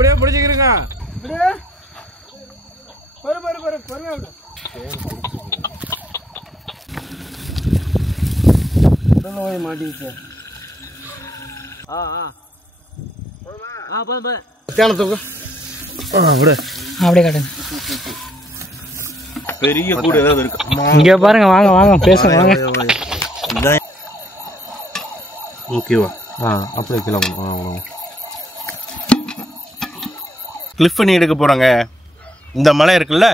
அப்படியே பிடிச்சிக்கிறீங்க. அப்படியே பொறுமையா விடு. உடனே போய் மாட்டிக்கிச்சு. தியானத்துக்கு விடு. அப்படியே காட்டுங்க. பெரிய கூடு ஏதாவது இருக்கு இங்க பாருங்க. வாங்க வாங்க பேசுங்க வாங்க. ஓகேவா? அப்படியே கிளம்ப. கிளிஃப் பண்ணி எடுக்க போகிறாங்க. இந்த மலை இருக்குல்ல,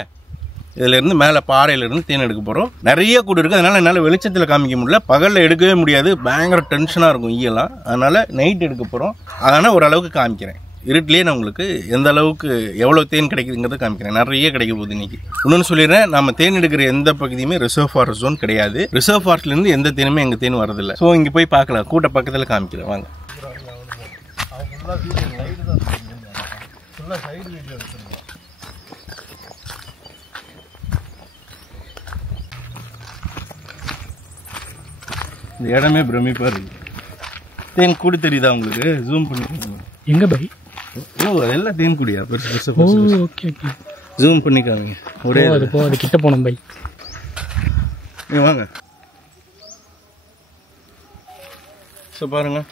இதிலேருந்து மேலே பாறையிலேருந்து தேன் எடுக்க போகிறோம். நிறைய கூடு இருக்குது, அதனால் என்னால் வெளிச்சத்தில் காமிக்க முடியல. பகலில் எடுக்கவே முடியாது, பயங்கர டென்ஷனாக இருக்கும் ஈயெல்லாம். அதனால் நைட் எடுக்க போகிறோம். அதனால் ஓரளவுக்கு காமிக்கிறேன். இருட்டிலே நான் உங்களுக்கு எந்த அளவுக்கு எவ்வளோ தேன் கிடைக்குதுங்கிறத காமிக்கிறேன். நிறைய கிடைக்க போகுது இன்றைக்கி. இன்னொன்று சொல்லிடுறேன், நம்ம தேன் எடுக்கிற எந்த பகுதியுமே ரிசர்வ் ஃபாரஸ்ட் ஜோன் கிடையாது. ரிசர்வ் ஃபாரஸ்ட்லேருந்து எந்த தேனுமே எங்கள் தேன் வரதில்லை. ஸோ இங்கே போய் பார்க்கலாம். கூட்ட பக்கத்தில் காமிக்கிறேன் வாங்க. இந்த இடமே பிரமிப்பாக இருக்குது. தேன் கூடு தெரியுதா உங்களுக்கு? ஜூம் பண்ணி எங்க பை? ஓ, அதெல்லாம் தேன் கூடியா? பெருசு பெருசு. Okay okay. ஜூம் பண்ணிக்காங்க. ஒரே அது போ, அது கிட்ட போனோம் பை. நீ வாங்க. ஸோ பாருங்க,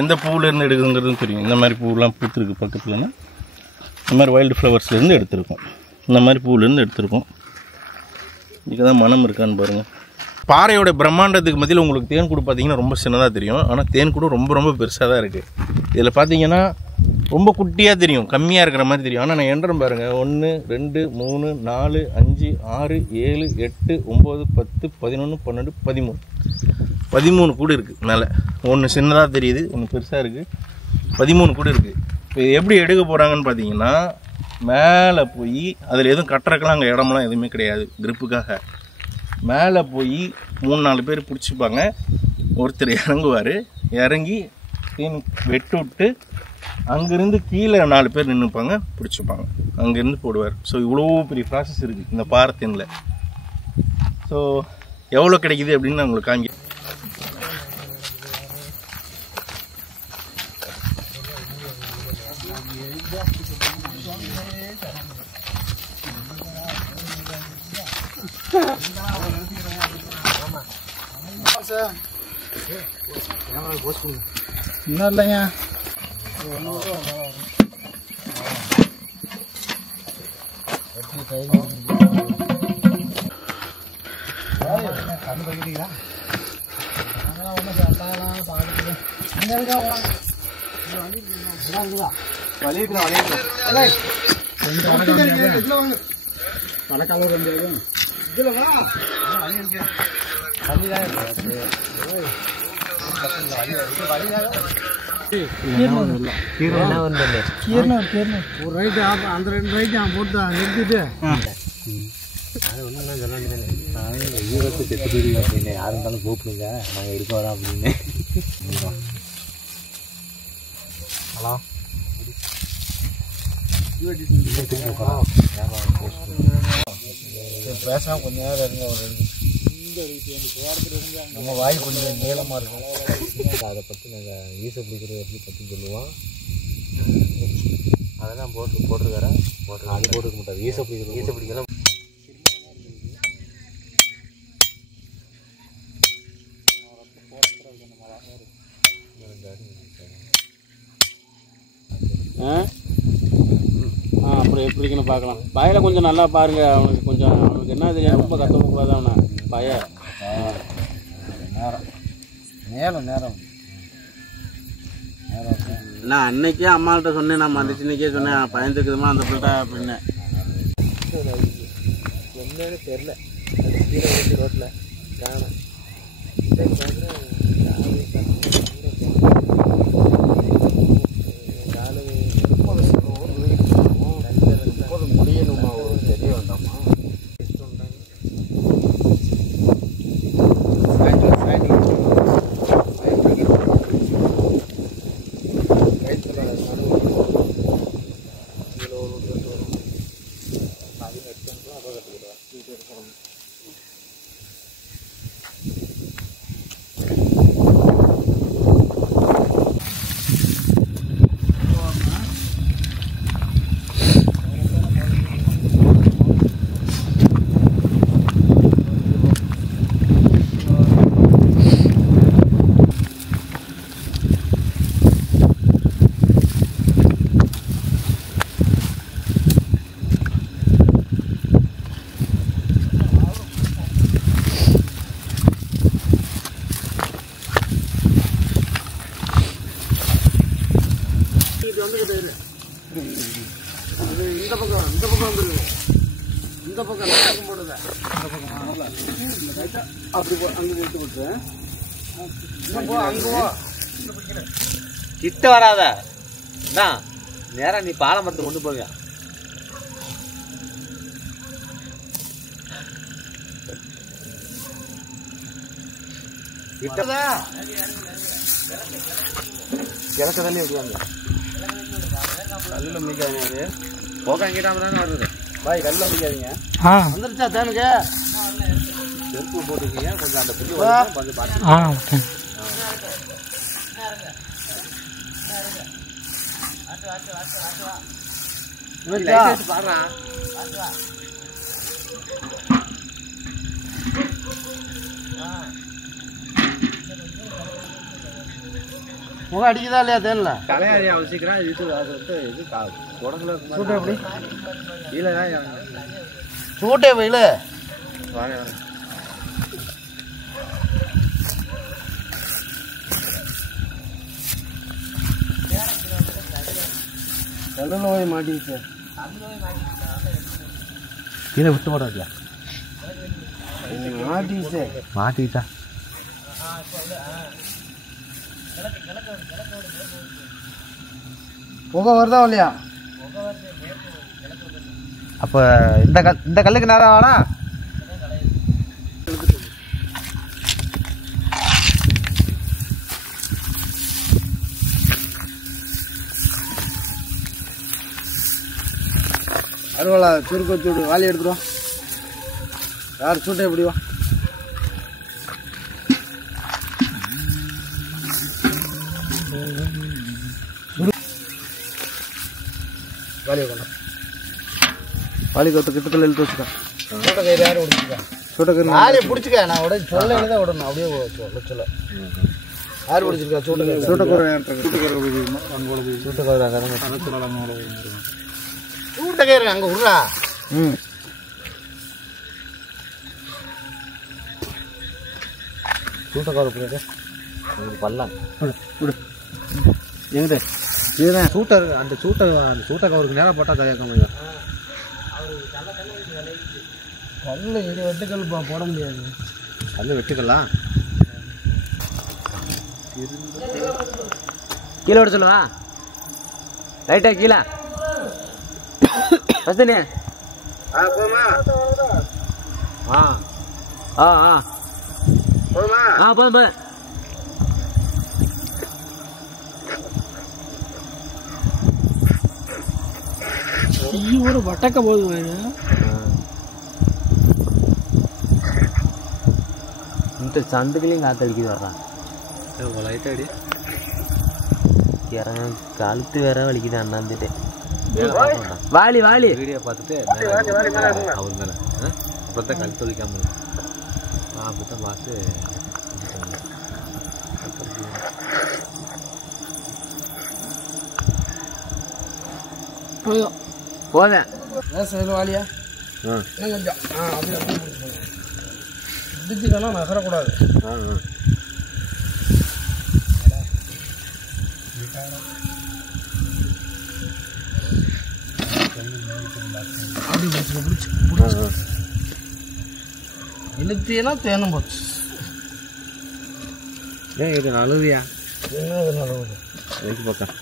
எந்த பூவிலேருந்து எடுக்குதுங்கிறதும் தெரியும். இந்த மாதிரி பூவெலாம் பூத்துருக்கு பக்கத்துலன்னா இந்த மாதிரி வைல்டு ஃப்ளவர்ஸ்லேருந்து எடுத்திருக்கோம். இந்த மாதிரி பூவிலேருந்து எடுத்திருக்கோம். இதுக்கு தான் மனம் இருக்கான்னு பாருங்கள். பாறையோட பிரம்மாண்டத்துக்கு மத்தியில் உங்களுக்கு தேன் கூடு பார்த்தீங்கன்னா ரொம்ப சின்னதாக தெரியும். ஆனால் தேன் கூடு ரொம்ப ரொம்ப பெருசாக தான் இருக்குது. இதில் பார்த்தீங்கன்னா ரொம்ப குட்டியாக தெரியும், கம்மியாக இருக்கிற மாதிரி தெரியும். ஆனால் நான் எண்ணுறேன் பாருங்கள். 1 2 3 4 5 6 7 8 9 10 11 12 13 கூடு இருக்குது மேலே. ஒன்று சின்னதாக தெரியுது, ஒன்று பெருசாக இருக்குது. 13 கூடு இருக்குது. இப்போ இது எப்படி எடுக்க போகிறாங்கன்னு பார்த்தீங்கன்னா, மேலே போய் அதில் எதுவும் கட்டுறக்கெல்லாம் அங்கே இடமெல்லாம் எதுவுமே கிடையாது. கிரிப்புக்காக மேலே போய் 3-4 பேர் பிடிச்சிப்பாங்க. ஒருத்தர் இறங்குவார். இறங்கி தேன் வெட்டு விட்டு அங்கேருந்து கீழே 4 பேர் நின்றுப்பாங்க, பிடிச்சிப்பாங்க. அங்கேருந்து போடுவார். ஸோ இவ்வளோ பெரிய ப்ராசஸ் இருக்குது இந்த பாறை தேனில். ஸோ எவ்வளோ கிடைக்குது அப்படின்னு நான் உங்களுக்கு காமிக்கிறேன். இன்னும் இல்லைங்க. ஒரு ரைட்டு அந்த 2 ரைட்டு போட்டு நிறுத்திட்டு அது ஒன்றும் சொல்ல வேண்டியது. ஈரோட்டு செத்துடுறீங்க அப்படின்னு யாரும் இருந்தாலும் கூப்பிடுங்க, நாங்கள் எடுக்க வரோம் அப்படின்னு. ஹலோ, பேசாம கொஞ்ச நேரம் இருங்க. ஒரு நம்ம வாய் கொஞ்சம் நீளமாக இருக்கும். அதை பற்றி நாங்கள் ஈசை பிடிக்கிற பற்றி சொல்லுவோம். அதெல்லாம் போட்டுருக்காரன் அது போட்டுக்க மாட்டார். ஈசை பிடிக்கலாம். அப்புறம் எப்படின்னு பார்க்கலாம். பயலை கொஞ்சம் நல்லா பாருங்க. அவனுக்கு என்ன தெரியும், ரொம்ப கற்றுக்கூடாது அவனை பய நேரம் நான் அன்னைக்கே அம்மாள்கிட்ட சொன்னேன். நான் அந்த சின்னக்கே சொன்னேன், பயந்துக்குதுமா அந்த பிள்ளை அப்படின்னு. என்னன்னு தெரில ரோட்டில் காணும். முடியணுமா ஒரு தெரிய வேண்டாமா? வந்துக்கிட்டே இரு. இந்த பக்கம் வந்துருக்கு. இந்த பக்கம் போடுத இந்த பக்கம் அப்படி அங்கே எடுத்து விட்டுறேன். அங்கே கிட்ட வராத நேரா நீ பாலமரத்தை கொண்டு போவியா? கிழக்க தள்ளி விடுவாங்க. கல்லில் முடிக்காதீங்க. போக அங்கிட்டாம தானே வருது. பாய் கல்லில் முடிக்காதீங்க. வந்துருச்சா தேனுக்கு? செருப்பு போட்டுக்கீங்க. கொஞ்சம் அந்த புள்ளி கொஞ்சம் பார்த்து பாடுறா. முகம் அடிக்குதா இல்லையா தேன்ல? தலையாரியா வச்சுக்கிறான். இது அது வந்து இது உடம்புல சூட்டை எப்படி கீழே தான் சூட்டே வெயில கடலில் போய் மாட்டிச்சு. கீழே விட்டு போடாதியா? மாட்டிச்சா புகை வருதா இல்லையா? அப்போ இந்த கல்லுக்கு நேரம் வேணா. அறுவலா சுருக்கு வச்சு விடு. வாலி எடுத்துருவோம். யார் சூட்டை எப்படி வா? வாலியை கொண்டா. வாலி கொத்த கிட்டத்தில் இழுத்து வச்சுக்கா. சூட்டை கயிறு யாரும் பிடிச்சிக்கா? சூட்டை கயிறு வாலியை பிடிச்சிக்கா. நான் உடனே சொல்ல தான் விடணும். அப்படியே சொல்ல யார் பிடிச்சிருக்கா? சூட்டை கயிறு. சூட்டை கயிறு சூட்டை கயிறு அங்கே விட்றா. சூட்டக்கார போயிட்டு உங்களுக்கு பல்லாம் எங்கிட்ட இதுதான் சூட்டர். அந்த சூட்டக்காரருக்கு நேரம் போட்டால் கையாக்க முடியும். கல்லில் இங்கே வெட்டுக்கல் போட முடியாது. கல் வெட்டுக்கலாம். கீழே விட சொல்லுவா. ரைட்டா கீழே வசனே. ஆ ஆ ஆ போதும். ஒரு வட்டக்க போகுது. இந்த சந்துக்குலையும் காத்தடிக்குது வர்றான். லைட்டாடி கழுத்து வேற வலிக்குது. அண்ணாந்துட்டு வாலி வீடியோ பார்த்துட்டு அவர் மேலே அப்புறம் கழுத்து வலிக்காம அப்படித்தான் பார்த்து போதேன். வாலியா கொஞ்சம் இடிச்சுக்கணும். நகரக்கூடாது. அப்படி பிடிச்சி இழுத்தீனா தேனும் போச்சு. ஏன் இது நல்லதுயா? என்ன நல்லது? பக்கம்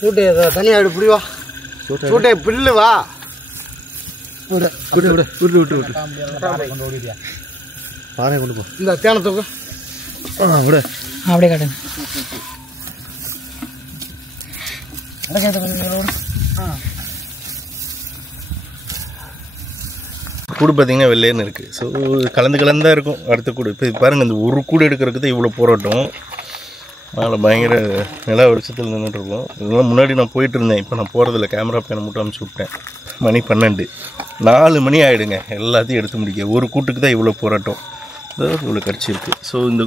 சூட்டை தனியாக எடு. பிடிவா சூட்டை பில்லு வா. விடு பாறை கொண்டு போ. இந்த தேனை தூக்கு. விடு அப்படியே காட்டுங்க. கூடு பார்த்தீங்கன்னா வெள்ளையன்னு இருக்குது. ஸோ கலந்து இருக்கும் அடுத்த கூடு. இப்போ பாருங்கள், இந்த ஒரு கூடு எடுக்கிறதுக்கு தான் இவ்வளோ போராட்டம். அதனால் பயங்கர நில வெளிச்சத்தில் நின்றுட்டுருக்கோம். இதெல்லாம் முன்னாடி நான் போயிட்டு இருந்தேன். இப்போ நான் போகிறதில்ல. கேமரா பேனை மட்டும் அனுப்பிச்சி விட்டேன். மணி 12, 4 மணி ஆகிடுங்க எல்லாத்தையும் எடுத்து முடிக்க. ஒரு கூட்டுக்கு தான் இவ்வளோ போராட்டம். இவ்வளோ கடிச்சிருக்கு. ஸோ இந்த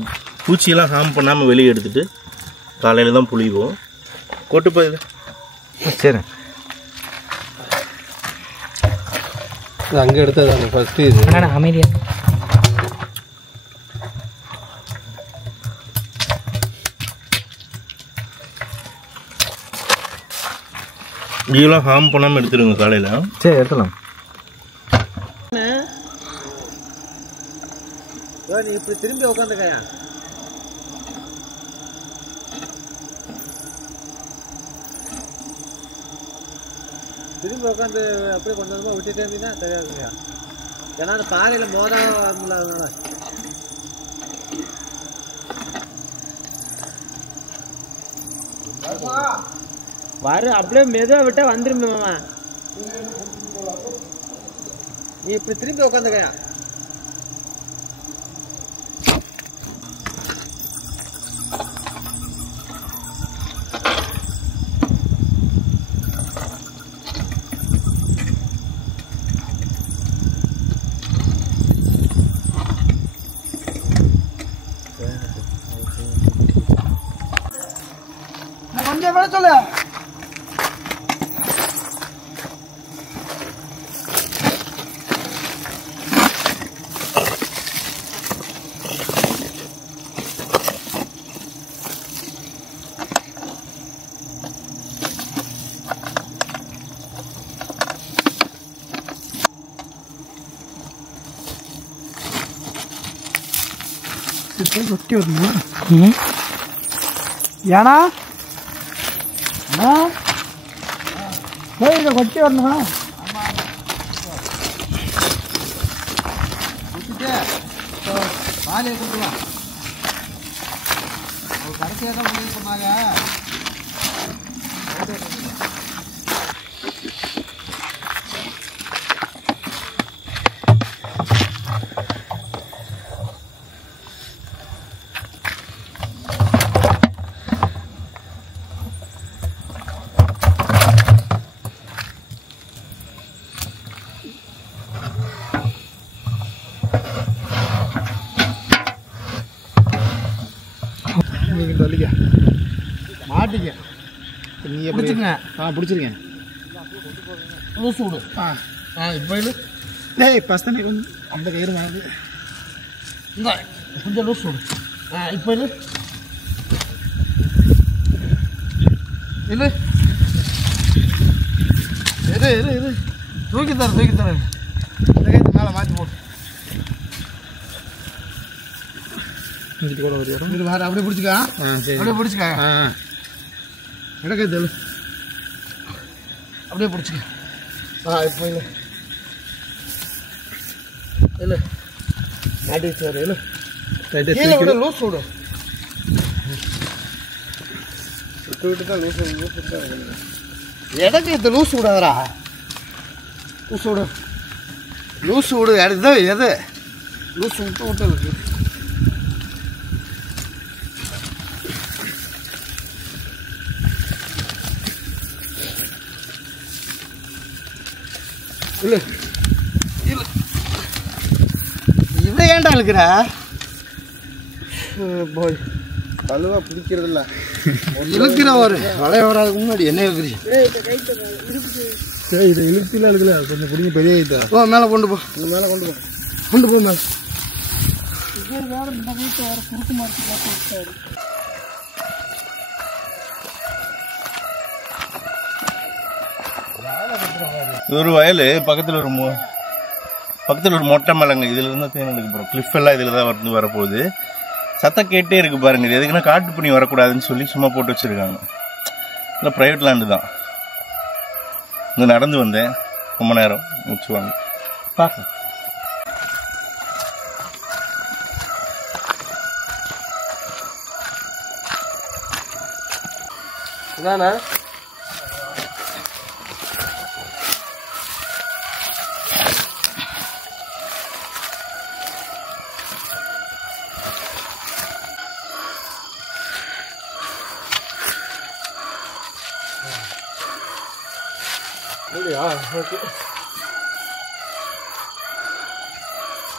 பூச்சியெல்லாம் ஹார்ம் பண்ணாமல் வெளியே எடுத்துகிட்டு காலையில் தான் புளிவோம். கொட்டுப்பா இது. சரி, அங்கே எடுத்தது ஃபஸ்ட்டு இது அமைதியாக. இதெல்லாம் ஹார்ம் பண்ணாமல் எடுத்துருங்க காலையில். சரி எடுத்துலாம். நீ இப்படி திரும்பி உட்காந்துக்கயா. திரும்பி உட்காந்து அப்படியே கொஞ்சம் கொஞ்சமாக விட்டுட்டே இருந்தீங்கன்னா தெரியாதுங்கய்யா. ஏன்னா அந்த பாறையில் மோதாம அதனால வரு அப்படியே மெதுவாக விட்டா வந்துருமே மாமா. நீ இப்படி திரும்பி உட்காந்துக்கயா. கொஞ்சம் வேலை சொல்லு. கொட்டி வரணும். ஏன்னா கொட்டி வரணுமா? பாலையை கொடுக்கலாம். கடைசியாக தான் முடிவு பண்ணாங்க. மாட்டிக்க நீங்கள் பிடிச்சிருங்க. பிடிச்சிருக்கேன். லூசு விடு. இப்போ இல்லை. டேய் பஸ்தானே கொஞ்சம் அந்த கயிறு வாங்க. இந்த கொஞ்சம் லூசு விடு. இப்போ இல்லை இல்லை இரு இரு இரு தூக்கி தரேன் இந்த கயிறு மேலே மாற்றி போடு. இங்கிட்டு கூட ஒரு இடம் இது வேறு அப்படியே பிடிச்சிக்கா. சரி அப்படியே பிடிச்சிக்கா. இடக்கே தெரியல அப்படியே பிடிச்சிக்க. இப்போ இல்லை இல்லை மாட்டிச்சு வர இல்லை கீழே விட லூஸ் விடும். விட்டு தான் லூஸ் தான் இடக்கு இது லூஸ் விடாதரா. லூஸ் விடு எடுத்து எது லூஸ் விட்டு இருக்கு. இல்லை இல்லை இதை ஏன்டா இருக்கிற போய் பழுவா பிடிக்கிறதில்ல. இழுக்கிற ஒரு வளைய வராதுக்கு முன்னாடி என்ன இருக்கிறீங்க? சரி இதை இழுத்திலாம் இருக்குல்ல கொஞ்சம் பிடிங்க. பெரிய ஐத்தா ஓ மேலே கொண்டு போ. மேலே கொண்டு போ மேலே. ஒரு வயல் பக்கத்தில் ஒரு மொட்டை மலைங்க. இதில் இருந்தால் தேன் எடுக்க போகிறோம். கிளிஃப் எல்லாம் இதில் தான் வந்து வரப்போகுது. சத்தம் கேட்டே இருக்கு பாருங்க. இது எதுக்குன்னா காட்டு பண்ணி வரக்கூடாதுன்னு சொல்லி சும்மா போட்டு வச்சுருக்காங்க. இல்லை ப்ரைவேட் லேண்டு தான். இங்கே நடந்து வந்தேன் ரொம்ப நேரம் முடிச்சுவாங்க பார்க்க. என்னண்ணா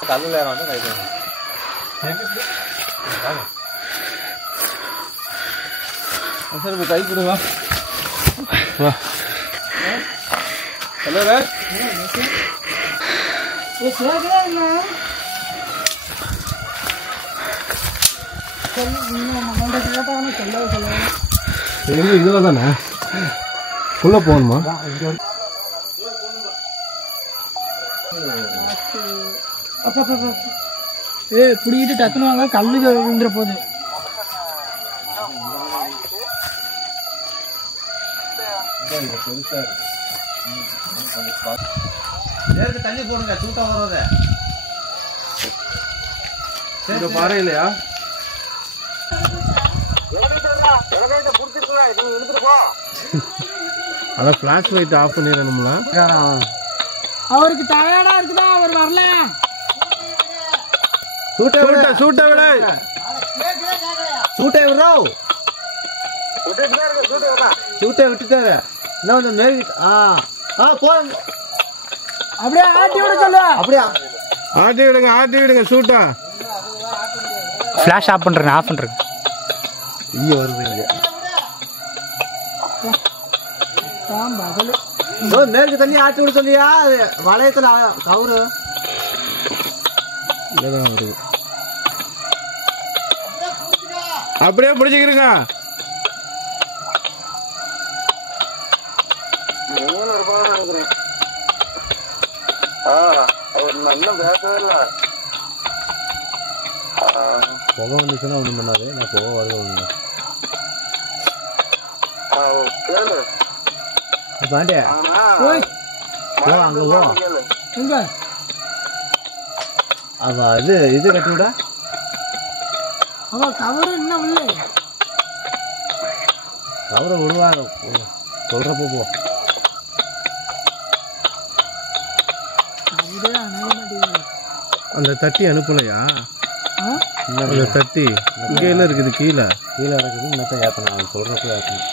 கல்லில் வந்து கை சார் இப்போ கை கொடுவா. ஹலோ இதில் தானே உள்ள போகணுமா? பிடிக்கிட்டு டக்குனு வாங்க, கல்லு விழுந்துற போகுது. தண்ணி போடுங்க, சூட்டா வராத. இந்த பாறை இல்லையா? அதான் ஃபிளாஷ் லைட் ஆஃப் பண்ணிடணும்ல. அவருக்கு டயர்டா இருக்குதா, அவர் வரல. சூட்டை விட சூட்டை விட சூட்டை விடுறோம், சூட்டை விட்டுட்டாரு. என்ன கொஞ்சம் மேரி போ, அப்படியே ஆட்டி விட சொல்லு. அப்படியா ஆட்டி விடுங்க சூட்டா. ஃபிளாஷ் ஆஃப் பண்றேன், ஆஃப் பண்றேன். இங்க வருவீங்க. மேற்கு தண்ணி ஆட்டி விட சொல்லியா? வளையத்துல கவுரு வருது. அப்படியே பிடிச்சிக்கிறீங்க. புகை வந்துச்சுன்னா ஒன்றும் பண்ணாது. நான் புகை வருவேன். பாண்டிய அங்க போ. அவ இது கட்டி விட. அவ கவரு இன்னும் இல்லை. கவரை விடுவாங்க, சொல்றப்போ போ. அந்த தட்டி அனுப்பலையா? அந்த தட்டி இங்கே என்ன இருக்குது? கீழே இருக்குது. இன்னும் ஏற்றணும், அவன் சொல்றப்போ ஏற்றணும்.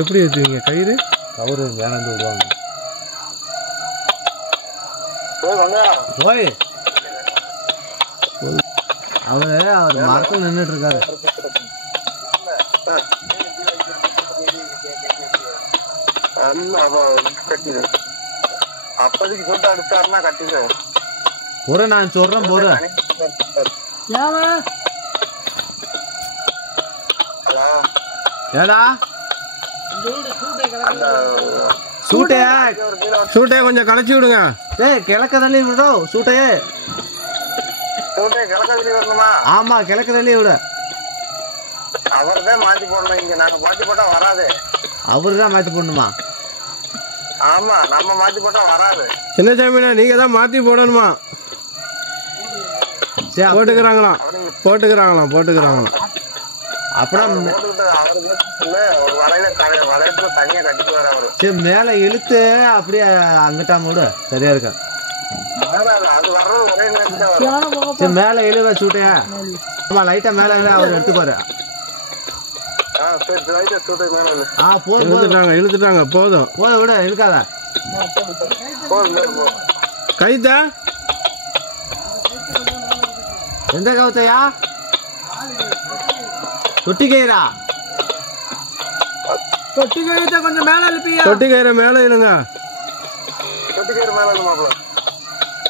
எப்படி ஏற்றுவீங்க? கயிறு கவரு மேலேருந்து விடுவாங்க. போய் அவர் மரத்தில் நின்றுட்டு இருக்காரு. அப்போதைக்கு சொல்லிட்டு அடிச்சாருன்னா கட்டிடு. ஒரு நான் சொல்றேன் போடு. ஏடா சூட்டையை கொஞ்சம் களைச்சி விடுங்க. கிழக்க தள்ளி விடும். சூட்டையே கிழக்க தள்ளி வரணுமா? ஆமா, கிழக்க தள்ளி விடு. அவர்தான் மாத்தி போடணும். இங்க நாங்க மாத்தி போட்டா வராது. அவருதான் மாத்தி போடணுமா? ஆமா, நம்ம மாத்தி போட்டா வராது. என்ன சாமினா நீங்க தான் மாத்தி போடணுமா? போட்டுக்கிறாங்களாம். அப்புறம் தனியா கட்டிட்டு வர அவரு. சரி, மேல இழுத்து அப்படியே அங்கிட்டா மூடு, சரியா இருக்க. அது வர்றது ஒரே நேரத்துல. சரி, மேல இழுவ சூட்டையா. ஆமா, லைட்டா மேல அவர் எடுத்துப்பாரு. இழுத்துட்டாங்க போதும். விட இழுக்காத. கைத்தா எந்த கவுத்தையா? தொட்டி கயிறா? தொட்டி கயிறு கொஞ்சம் மேல இழுப்பியா? தொட்டி கயிறு மேல இழுங்க. தொட்டி கயிறு மேல இழுமாப்ல.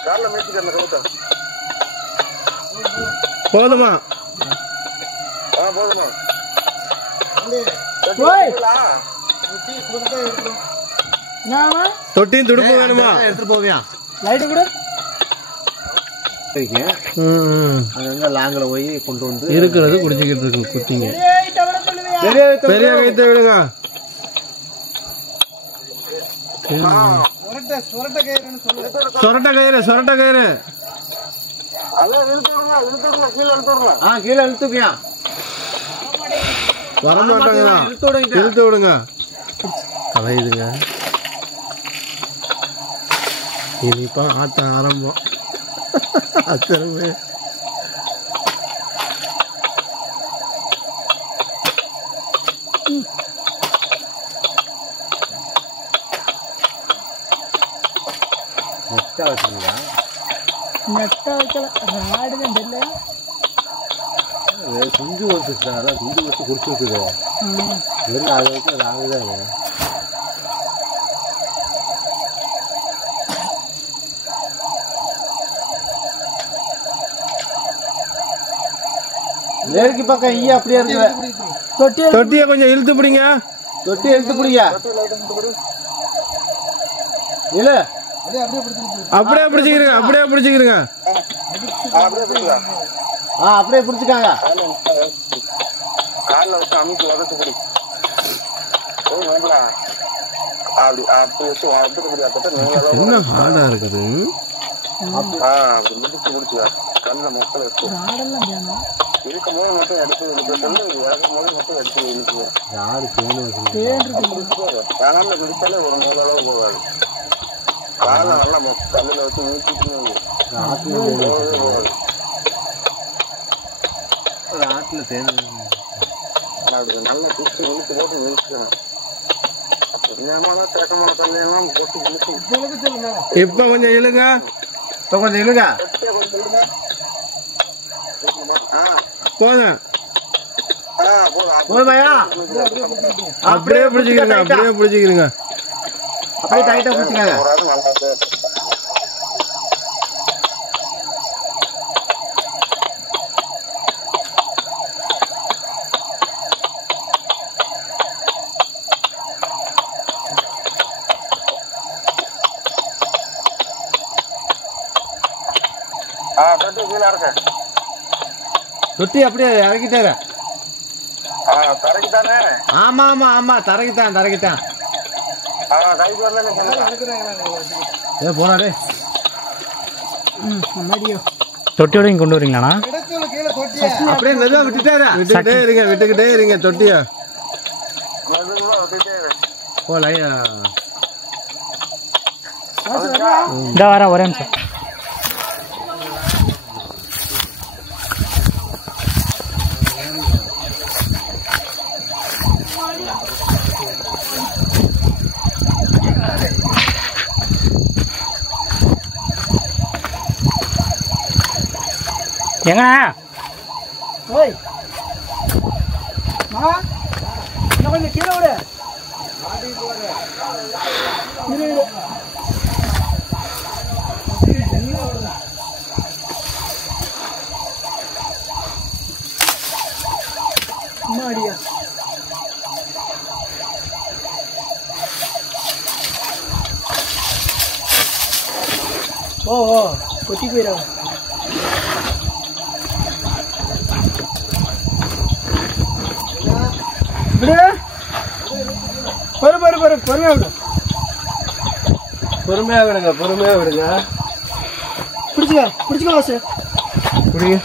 கால்ல மேய்ச்சிக்க கவுத்த. போதுமா? போதுமா. தொட்டியும் துடுப்பு வேணுமா? எடுத்துட்டு போவியா? லைட்டு கூட லாங்கில போய் கொண்டு வந்து இருக்கிறது குடிச்சிக்கிட்டு இருக்கு. குட்டிங்க பெரிய கைத்த விடுங்க. சொரட்ட கயிறு கீழே இழுத்துப்பியா? வர மாட்டாங்களா? இழுத்து விடுங்க. கலையுதுங்க. இனிப்பா ஆத்த ஆரம்பம். அத்தரமே நெட்டா வைக்கல. ராடுதான் தெரியல. குஞ்சு வச்சுட்டாங்க. குஞ்சு வச்சு குடிச்சு விட்டுது. அதை வச்சு ராகுதான். மேற்கு பக்கம் ஈ அப்படியே இருக்கு. தொட்டியை கொஞ்சம் இழுத்து பிடிங்க. தொட்டி எடுத்து பிடிங்க. இல்ல அப்படியே பிடிச்சிக்கிறீங்க, அப்படியே பிடிச்சிக்கிறீங்க. அப்படியே பிடிச்சிக்காங்க. காலில் வச்சு அமைச்சு உதச்சு பிடி. வேண்டாம் அப்படி அப்படி வச்சு வளர்த்துக்க முடியாது. என்ன ஹார்டா இருக்குது. அப்படி முடிச்சு முடிச்சுக்கா. கண்ணில் மொத்தம் வச்சு இருக்கும் போது மட்டும் எடுத்து சொல்லி இறக்கும் போது மட்டும் எடுத்து இழுக்குவோம். காலில் பிடிச்சாலே ஒரு 3 அளவு போகாது. காலை நல்லா கல்லில் வச்சு ஊற்றிட்டு போகாது. ஆட்டுல தேர்ந்து அப்படி நல்லா பிடிச்சி இழுத்து போட்டு நிறுத்திக்கணும். ஏமாதான் தேக்கமான கல்லையெல்லாம் போட்டு இழுக்கணும். இப்ப கொஞ்சம் இழுங்க, இப்ப கொஞ்சம் இழுங்க. போதும். போதுமையா? அப்படியே பிடிச்சிக்கிறீங்க, அப்படியே பிடிச்சிக்கிறீங்க. அப்படியே டைட்டா பிடிச்சிக்காங்க. தொட்டி அப்படியே இறக்கிட்டாரு. தரைக்குதானே? ஆமா ஆமா ஆமா தரைக்குத்தான் தரைக்குத்தான். கைக்கு வரல ஏ போனாடே. தொட்டியோட இங்க கொண்டு வரீங்களாண்ணா? அப்படியே மெதுவா விட்டுட்டாரா? விட்டுக்கிட்டே இருங்க தொட்டியா. போலையா இந்த வர ஒரே நிமிஷம். எங்க கொஞ்சம் கீழே விடு. ஓ கொட்டி போயிடும். பொறுமையா விடுங்க, பொறுமையா விடுங்க. பிடிச்சுக்க வாசு. புரியுங்க.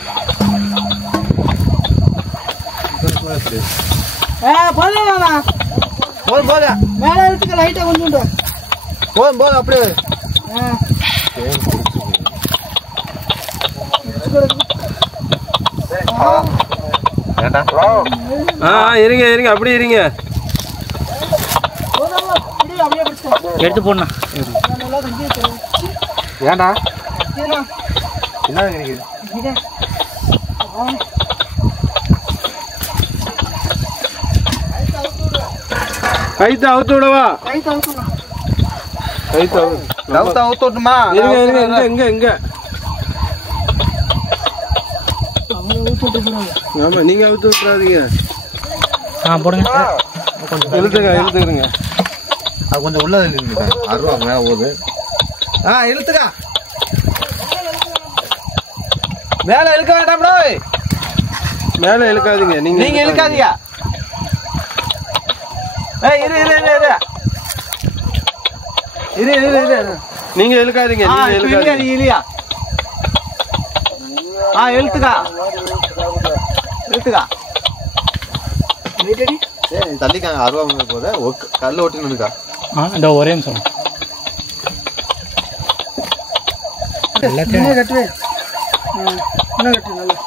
போதும் போதும். மேலே இழுத்துக்க லைட்டா கொஞ்சம். போதும் போதும் அப்படியே. இருங்க இருங்க, அப்படி இருங்க. எடுத்து போடணா. ஏண்டா என்ன கிடைக்குது? கைத்த அவுத்து விடவா? கவுத்த அவுத்து விட்டுமா? இருங்க இருங்க, இங்க இங்க. ஆமா, நீங்க அவுத்து விட்டுறாதீங்க. போடுங்க. இழுத்துங்க இழுத்துக்கிறீங்க. அது கொஞ்சம் உள்ள இருக்குங்க. 60 மேல போகுது. இழுத்துக்கா. மேல இழுக்க வேண்டாம் ப்ரோ. மேல இழுக்காதீங்க. நீங்க இழுக்காதீங்க. இரு இரு இரு இரு. இரு இரு இரு. நீங்க இழுக்காதீங்க. நீங்க இழுக்காதீங்க. இல்லையா? இழுத்துக்கா. இழுத்துக்கா. தள்ளிக்காங்க. 60 போத கல்ல ஓட்டி நின்னுக்கா. இந்த ஒரே நிமிஷம். எல்லாத்தையும் கட்டு. என்ன கட்டு நல்லா.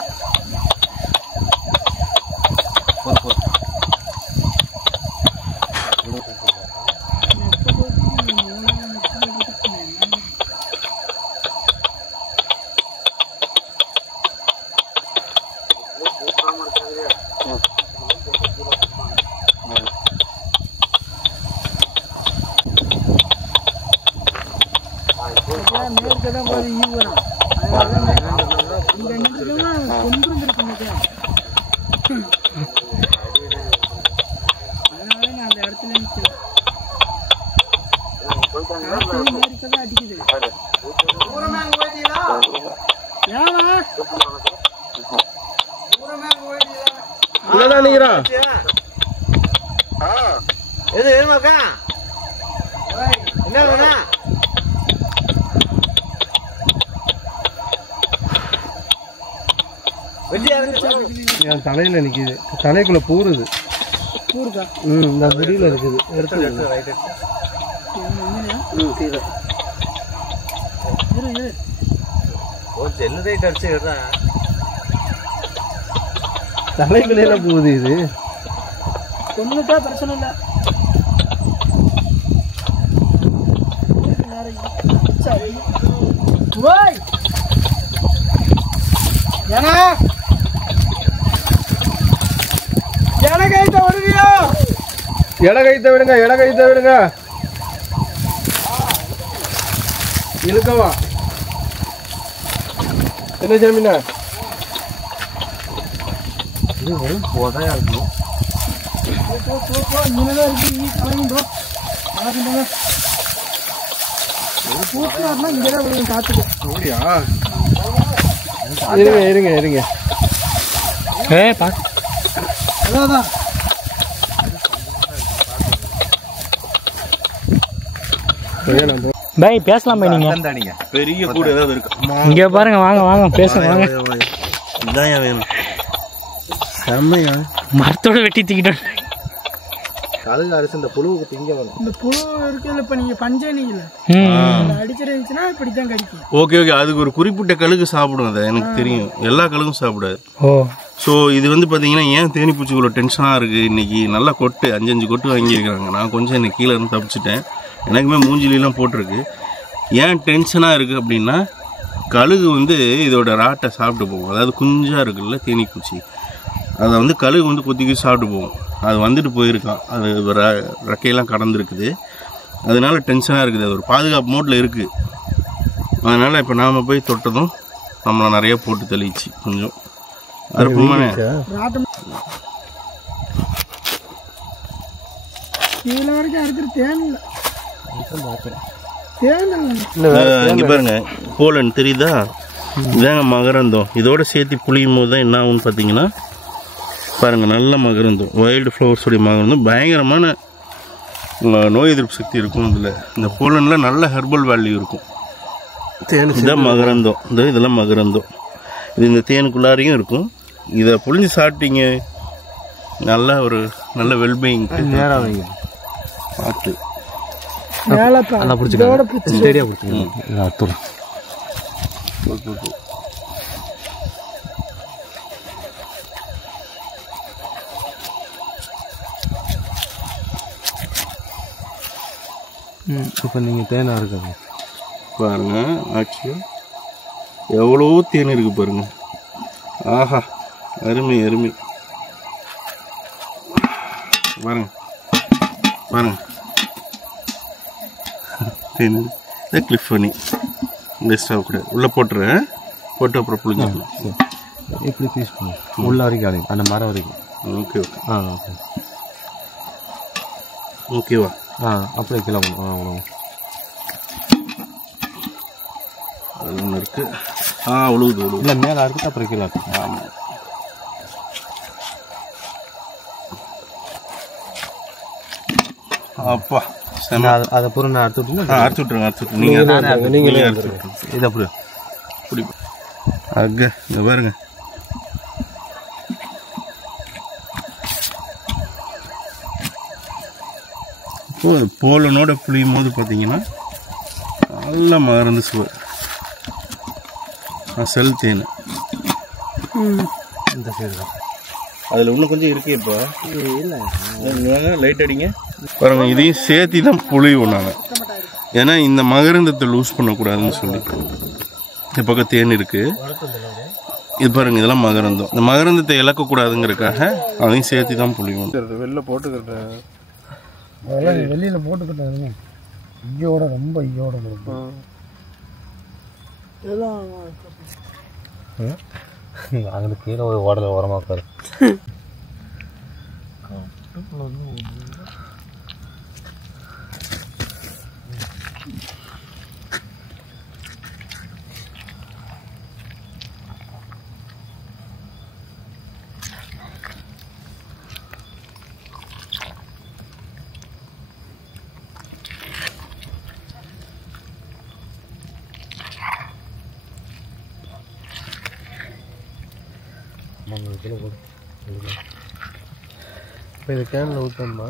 இங்கதான் நிக்கிறான். எது ஏமாக்கா என்ன வேணா என் தலையில நிக்குது, தலைக்குள்ள பூருது. இந்த முடியில இருக்குது. தலைக்குள்ள போகுது இது. கொண்டுட்டா பிரச்சனை இல்லை. இடகைத்த விடுங்க, இடகைத்த விடுங்க. இழுக்கவா என்ன ஜமீனா? இது வெறும் போதையா இருக்கும். இருங்க இருங்க இருங்க. அதான் பாய் பேசலாம் பாய். நீங்க பெரிய கூடு ஏதாவது இருக்கு? இங்க பாருங்க, வாங்க வாங்க பேசுங்க வாங்க. இதான் வேணும். செம்மையா மரத்தோட வெட்டி தூக்கிட்டோம். கழுகு அரிசி இந்த புழுவுக்கு திங்க வேணும். இந்த புழு இருக்குல்ல, இப்ப நீங்க பஞ்சனியில அடிச்சிருந்துச்சுன்னா இப்படித்தான் கடிக்கும். Okay okay. அதுக்கு ஒரு குறிப்பிட்ட கழுகு சாப்பிடும், அதை எனக்கு தெரியும். எல்லா கழுகும் சாப்பிடாது. ஸோ இது வந்து பார்த்தீங்கன்னா ஏன் தேனிப்பூச்சி இவ்வளோ டென்ஷனாக இருக்குது இன்னைக்கு. நல்லா கொட்டு 5 கொட்டு வாங்கியிருக்கிறாங்க. நான் கொஞ்சம் இன்னைக்கு கீழே இருந்து தப்பிச்சிட்டேன். எனக்குமே மூஞ்சிலாம் போட்டிருக்கு. ஏன் டென்ஷனாக இருக்குது அப்படின்னா, கழுகு வந்து இதோட ராட்டை சாப்பிட்டு போகும். அதாவது குஞ்சாக இருக்குல்ல தேனிப்பூச்சி, அதை வந்து கழுகு வந்து கொத்திக்கி சாப்பிட்டு போகும். அது வந்துட்டு போயிருக்கான். அது ரெக்கையெல்லாம் கடந்துருக்குது. அதனால டென்ஷனாக இருக்குது. அது ஒரு பாதுகாப்பு மோட்டில் இருக்குது. அதனால் இப்போ நாம் போய் தொட்டதும் நம்மளை நிறைய போட்டு தெளிச்சு கொஞ்சம் அற்புதமான இங்கே பாருங்க. போலன் தெரியுதா? இதாங்க மகரந்தம். இதோட சேர்த்து புளியும் போது தான் என்ன ஆகும்னு பார்த்தீங்கன்னா பாருங்கள், நல்ல மகரந்தம். வைல்டு ஃப்ளவர்ஸுடைய மகரந்தம் பயங்கரமான நோய் எதிர்ப்பு சக்தி இருக்கும். இதில் இந்த போலனில் நல்ல ஹெர்பல் வேல்யூ இருக்கும். இதுதான் மகரந்தம். இதெல்லாம் மகரந்தம். இது இந்த தேனுக்குள்ளாரையும் இருக்கும். இதை புளிஞ்சு சாப்பிட்டீங்க, நல்ல ஒரு நல்ல வெல்பீயிங். பார்த்து நல்லா பிடிச்சிக்கலாம். ஸ்டேடியா பிடிச்சிக்கலாம். இப்போ நீங்கள் தேனா இருக்காங்க பாருங்க. ஆக்சுவலாக எவ்வளோ தேன் இருக்கு பாருங்க. ஆஹா, அருமை அருமை. பாருங்க பாருங்க தேன். இதை கிளிப் பண்ணி பெஸ்ட்டாக கூட உள்ளே போட்டுறேன். போட்டு அப்புறம் புளிஞ்சிக்கலாம். இப்படி பீஸ் பண்ணும் உள்ள வரைக்கும் அடையும், அந்த மரம் வரைக்கும். Okay okay. ஓகே ஓகேவா? அப்படியே கீழே போகணும். அது ஒன்று இருக்குது. உழுவுது உழுவு. இல்லை மேலே இருக்குது, அப்புறம் கீழே இருக்கு. ஆமாம். அப்பா அதை பொருள் அறுத்து விட்டுருங்க. அறுத்து விட்டுருங்க. அறுத்து விட்டு நீங்கள் அறுத்து விட்டுருங்க. இது அப்படியே பிடிப்பா. அங்கே இங்கே பாருங்க. இப்போது போலனோட புளியும் போது பார்த்தீங்கன்னா நல்லா மகரந்து சுவை. செல் தேன் இந்த சைடு தான். அதில் இன்னும் கொஞ்சம் இருக்கே. இப்போ இல்லை லைட் அடிங்க பாருங்க. இதையும் சேர்த்தி தான் புளியும் நாங்கள். ஏன்னா இந்த மகரந்தத்தை லூஸ் பண்ணக்கூடாதுன்னு சொல்லி இந்த பக்கம் தேன் இருக்குது. இது பாருங்க, இதெல்லாம் மகரந்தம். இந்த மகரந்தத்தை இழக்கக்கூடாதுங்கிறதுக்காக அதையும் சேர்த்து தான் புளியும். வெளில போட்டுக்கிட்டேன். அதெல்லாம் வெளியில் போட்டுக்கிட்டாங்க. ஐயோட ரொம்ப ஐயோட கொடுக்கும். அங்கே கீழே ஒரு ஓடல உரமாக்காரு. இப்போ இது கேனில் ஊற்றணுமா?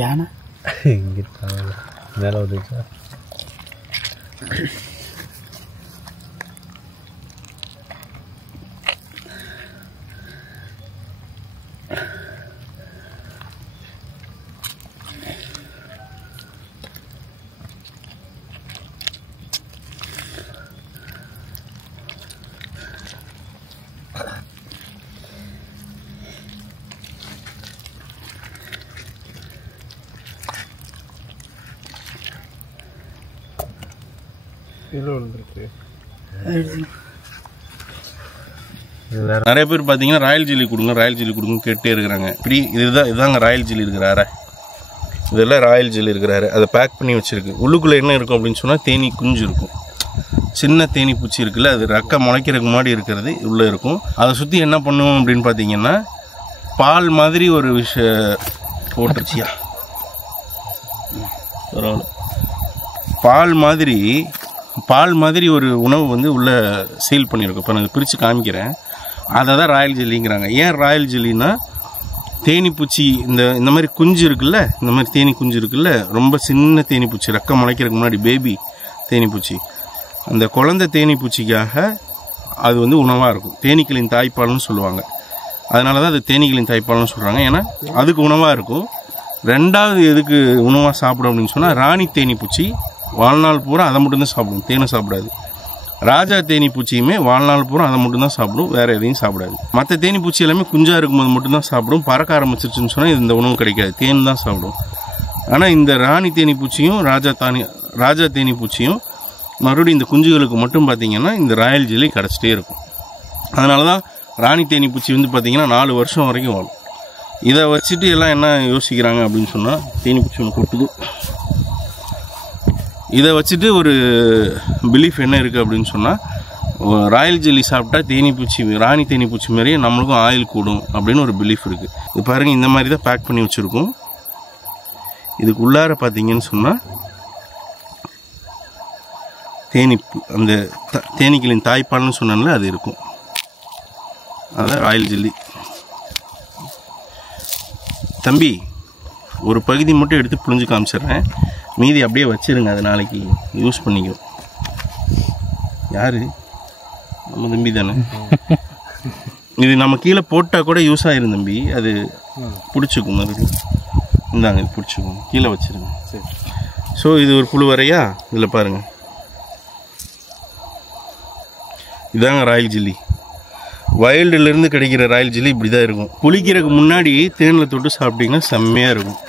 யானை இங்கே மேலே வந்துச்சா? நிறைய பேர் பார்த்தீங்கன்னா ராயல் ஜெல்லி கொடுங்க ராயல் ஜெல்லி கொடுங்க கேட்டே இருக்கிறாங்க. இப்படி இதுதாங்க ராயல் ஜெல்லி இருக்கிறாரு. இதெல்லாம் ராயல் ஜெல்லி இருக்கிறாரு. அதை பேக் பண்ணி வச்சுருக்கு. உள்ளுக்குள்ளே என்ன இருக்கும் அப்படின்னு சொன்னால் தேனி குஞ்சு இருக்கும். சின்ன தேனி பூச்சி இருக்குல்ல, அது ரெக்கை முளைக்கிறதுக்கு முன்னாடி இருக்கிறது உள்ளே இருக்கும். அதை சுற்றி என்ன பண்ணுவோம் அப்படின்னு பார்த்தீங்கன்னா பால் மாதிரி ஒரு போட்டுருச்சியா பரவாயில்ல, பால் மாதிரி ஒரு உணவு வந்து உள்ளே சீல் பண்ணியிருக்கோம். இப்போ நான் பிரித்து காமிக்கிறேன். அதை தான் ராயல் ஜெல்லிங்கிறாங்க. ஏன் ராயல் ஜெல்லின்னா தேனிப்பூச்சி இந்த மாதிரி குஞ்சு இருக்குல்ல, இந்த மாதிரி தேனி குஞ்சு இருக்குல்ல, ரொம்ப சின்ன தேனிப்பூச்சி ரெக்கை முளைக்கிறதுக்கு முன்னாடி பேபி தேனிப்பூச்சி, அந்த குழந்தை தேனிப்பூச்சிக்காக அது வந்து உணவாக இருக்கும். தேனீக்களின் தாய்ப்பால்னு சொல்லுவாங்க. அதனால தான் அது தேனீக்களின் தாய்ப்பால்னு சொல்கிறாங்க. ஏன்னா அதுக்கு உணவாக இருக்கும். ரெண்டாவது எதுக்கு உணவாக சாப்பிடும் அப்படின்னு சொன்னால் ராணி தேனிப்பூச்சி வாழ்நாள் பூரா அதை மட்டும்தான் சாப்பிடும், தேனை சாப்பிடாது. ராஜா தேனிப்பூச்சியுமே வாழ்நாள் பூரா அதை மட்டும்தான் சாப்பிடும், வேறு எதையும் சாப்பிடாது. மற்ற தேனிப்பூச்சி எல்லாமே குஞ்சாக இருக்கும்போது மட்டும்தான் சாப்பிடும். பறக்க ஆரம்பிச்சிருச்சுன்னு சொன்னால் இந்த உணவு கிடைக்காது, தேன் தான் சாப்பிடும். ஆனால் இந்த ராணி தேனிப்பூச்சியும் ராஜா தேனிப்பூச்சியும் மறுபடியும் இந்த குஞ்சுகளுக்கு மட்டும் பார்த்திங்கன்னா இந்த ராயல் ஜெல்லி கிடச்சிட்டே இருக்கும். அதனால தான் ராணி தேனிப்பூச்சி வந்து பார்த்திங்கன்னா 4 வருஷம் வரைக்கும் வாழும். இதை வச்சுட்டு எல்லாம் என்ன யோசிக்கிறாங்க அப்படின்னு சொன்னால், தேனிப்பூச்சி ஒன்று கொட்டுது, இதை வச்சுட்டு ஒரு பிலீஃப் என்ன இருக்குது அப்படின்னு சொன்னால், ராயல் ஜெல்லி சாப்பிட்டா தேனிப்பூச்சி ராணி தேனிப்பூச்சி மாதிரியே நம்மளுக்கும் ஆயில் கூடும் அப்படின்னு ஒரு பிலீஃப் இருக்குது. இது பாருங்கள், இந்த மாதிரி தான் பேக் பண்ணி வச்சுருக்கோம். இதுக்கு உள்ளார பார்த்தீங்கன்னு சொன்னால் அந்த தேனீக்களின் தாய்ப்பால்னு சொன்னால அது இருக்கும். அதான் ராயல் ஜெல்லி. தம்பி, ஒரு பகுதி மட்டும் எடுத்து புழிஞ்சு காமிச்சிடுறேன், மீதி அப்படியே வச்சிருங்க, அது நாளைக்கு யூஸ் பண்ணிக்கும். யாரு? நம்ம தம்பி தானே. இது நம்ம கீழே போட்டால் கூட யூஸ் ஆயிரும் தம்பி, அது பிடிச்சிக்கும் மறுபடியும். இந்தாங்க, இது பிடிச்சிக்கும், கீழே வச்சிருங்க. சரி. ஸோ இது ஒரு புழு வரையா, இதில் பாருங்கள், இதாங்க ராயல் ஜெல்லி. வைல்டுலேருந்து கிடைக்கிற ராயல் ஜெல்லி இப்படி தான் இருக்கும். குளிக்கிறதுக்கு முன்னாடி தேனில் தொட்டு சாப்பிட்டிங்கன்னா செம்மையாக இருக்கும்.